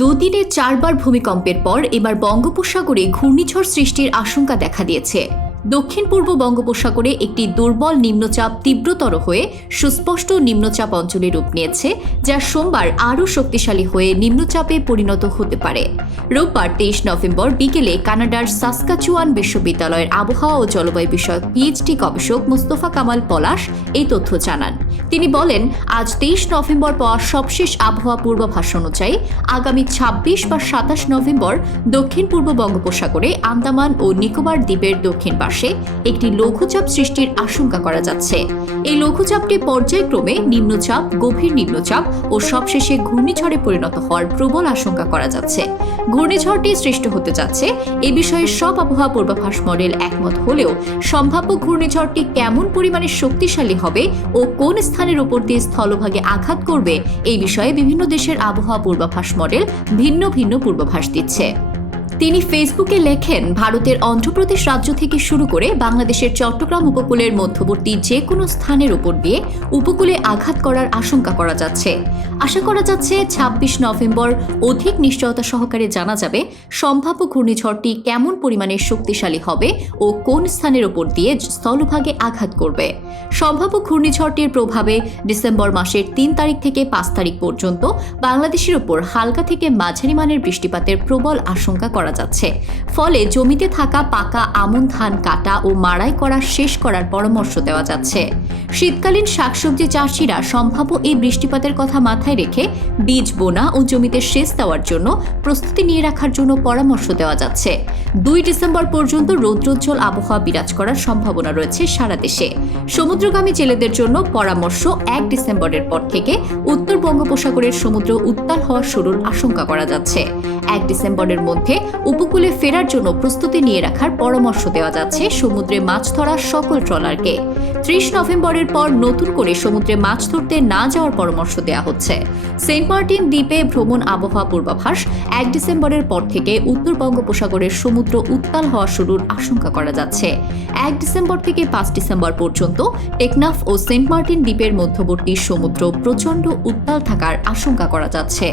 দুদিনে 4 বার ভূমিকম্পের পর এবার বঙ্গোপসাগরে ঘূর্ণিঝড় সৃষ্টির আশঙ্কা দেখা দিয়েছে। দক্ষিণ পূর্ব বঙ্গোপসাগরে একটি দুর্বল নিম্নচাপ তীব্রতর হয়ে সুস্পষ্ট নিম্নচাপ অঞ্চলে রূপ নিয়েছে, যা সোমবার আরও শক্তিশালী হয়ে নিম্নচাপে পরিণত হতে পারে। রোববার 23 নভেম্বর বিকেলে কানাডার সাসকাচুয়ান বিশ্ববিদ্যালয়ের আবহাওয়া ও জলবায়ু বিষয়ক পিএইচডি গবেষক মোস্তফা কামাল পলাশ এই তথ্য জানান। তিনি বলেন, আজ 23 নভেম্বর পাওয়া সবশেষ আবহাওয়া পূর্বাভাস অনুযায়ী আগামী 26 বা 27 নভেম্বর দক্ষিণ পূর্ব বঙ্গোপসাগরে আন্দামান ও নিকোবর দ্বীপের দক্ষিণ পাশে একটি লঘুচাপ সৃষ্টির আশঙ্কা করা যাচ্ছে। এই লঘুচাপটি পর্যায়ক্রমে নিম্নচাপ, গভীর নিম্নচাপ ও সবশেষে ঘূর্ণিঝড়ে পরিণত হওয়ার প্রবল আশঙ্কা করা যাচ্ছে। ঘূর্ণিঝড়টি সৃষ্টি হতে যাচ্ছে এ বিষয়ে সব আবহাওয়া পূর্বাভাস মডেল একমত হলেও সম্ভাব্য ঘূর্ণিঝড়টি কেমন পরিমাণে শক্তিশালী হবে ও কোন স্থানের উপর দিয়ে স্থলভাগে আঘাত করবে এই বিষয়ে বিভিন্ন দেশের আবহাওয়া পূর্বাভাস মডেল ভিন্ন ভিন্ন পূর্বাভাস দিচ্ছে। তিনি ফেসবুকে লেখেন, ভারতের অন্ধ্রপ্রদেশ রাজ্য থেকে শুরু করে বাংলাদেশের চট্টগ্রাম উপকূলের মধ্যবর্তী যে কোনো স্থানের উপর দিয়ে উপকূলে আঘাত করার আশঙ্কা করা যাচ্ছে। আশা করা যাচ্ছে 26 নভেম্বর অধিক নিশ্চয়তা সহকারে জানা যাবে সম্ভাব্য ঘূর্ণিঝড়টি কেমন পরিমাণে শক্তিশালী হবে ও কোন স্থানের উপর দিয়ে স্থলভাগে আঘাত করবে। সম্ভাব্য ঘূর্ণিঝড়টির প্রভাবে ডিসেম্বর মাসের 3 তারিখ থেকে 5 তারিখ পর্যন্ত বাংলাদেশের উপর হালকা থেকে মাঝারি মানের বৃষ্টিপাতের প্রবল আশঙ্কা করা যাচ্ছে। ফলে জমিতে থাকা পাকা আমন ধান কাটা ও মাড়াই করা শেষ করার পরামর্শ দেওয়া যাচ্ছে। শীতকালীন শাকসবজি চাষিরা সম্ভাব্য এই বৃষ্টিপাতের কথা মাথায় রেখে বীজ বোনা ও জমিতে সেচ দেওয়ার জন্য প্রস্তুতি নিয়ে রাখার জন্য পরামর্শ দেওয়া যাচ্ছে। 2 ডিসেম্বর পর্যন্ত রৌদ্রোজ্জ্বল আবহাওয়া বিরাজ করার সম্ভাবনা রয়েছে সারা দেশে। সমুদ্রগামী জেলেদের জন্য পরামর্শ, 1 ডিসেম্বরের পর থেকে উত্তর বঙ্গোপসাগরের সমুদ্র উত্তাল হওয়া শুরুর আশঙ্কা করা যাচ্ছে। 1 ডিসেম্বরের মধ্যে উপকূলে ফেরার জন্য প্রস্তুতি নিয়ে রাখার পরামর্শ দেওয়া যাচ্ছে সমুদ্রে মাছ ধরা সকল ট্রলারকে। 30 নভেম্বরের পর নতুন করে সমুদ্রে মাছ ধরতে না যাওয়ার পরামর্শ দেওয়া হচ্ছে। সেন্ট মার্টিন দ্বীপে ভ্রমণ আবহাওয়া পূর্বাভাস, 1 ডিসেম্বরের পর থেকে উত্তর বঙ্গোপসাগরের সমুদ্র উত্তাল হওয়া শুরুর আশঙ্কা করা যাচ্ছে। 1 ডিসেম্বর থেকে 5 ডিসেম্বর পর্যন্ত টেকনাফ ও সেন্ট মার্টিন দ্বীপের মধ্যবর্তী সমুদ্র প্রচণ্ড উত্তাল থাকার আশঙ্কা করা যাচ্ছে।